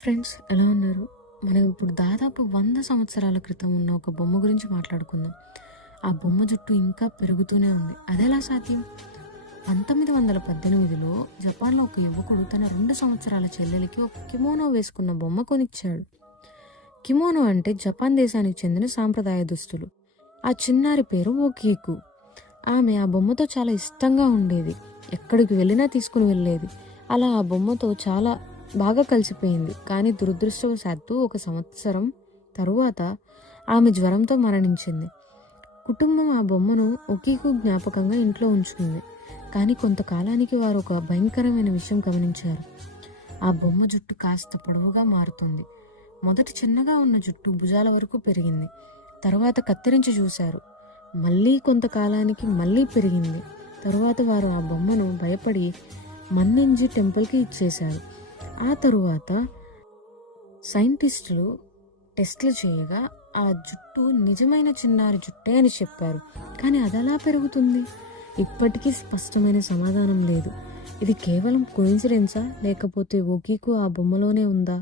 Friends ఎలా ఉన్నారు? మనం ఇప్పుడు దాదాపు 100 సంవత్సరాల క్రితం ఉన్న ఒక బొమ్మ గురించి మాట్లాడుకుందాం. ఆ బొమ్మ జుట్టు ఇంకా పెరుగుతూనే ఉంది. అదెలా సాధ్యం? 1918లో జపాన్‌లో ఒక యువకుడు తన 2 సంవత్సరాల చెల్లెలికి ఒక కిమోనో వేసుకున్న బొమ్మ కొనిచ్చాడు. కిమోనో అంటే జపాన్ దేశానికి చెందిన సాంప్రదాయ దుస్తులు. ఆ చిన్నారి పేరు ఓకీకు. ఆమె ఆ బొమ్మతో చాలా ఇష్టంగా ఉండేది. ఎక్కడికి వెళ్ళినా తీసుకుని వెళ్ళేది. అలా ఆ బొమ్మతో చాలా బాగా కలిసిపోయింది. కానీ దురదృష్టవశాత్తు ఒక సంవత్సరం తరువాత ఆమె జ్వరంతో మరణించింది. కుటుంబం ఆ బొమ్మను ఒకీకు జ్ఞాపకంగా ఇంట్లో ఉంచుకుంది. కానీ కొంతకాలానికి వారు ఒక భయంకరమైన విషయం గమనించారు. ఆ బొమ్మ జుట్టు కాస్త పొడవుగా మారుతుంది. మొదట చిన్నగా ఉన్న జుట్టు భుజాల వరకు పెరిగింది. తరువాత కత్తిరించి చూశారు. మళ్ళీ కొంతకాలానికి మళ్ళీ పెరిగింది. తరువాత వారు ఆ బొమ్మను భయపడి మన్నింజి టెంపుల్కి ఇచ్చేశారు. ఆ తరువాత సైంటిస్టులు టెస్టులు చేయగా ఆ జుట్టు నిజమైన చిన్నారి జుట్టే అని చెప్పారు. కానీ అదెలా పెరుగుతుంది? ఇప్పటికీ స్పష్టమైన సమాధానం లేదు. ఇది కేవలం కోయిన్సిడెన్సా లేకపోతే ఓకీకు ఆ బొమ్మలోనే ఉందా?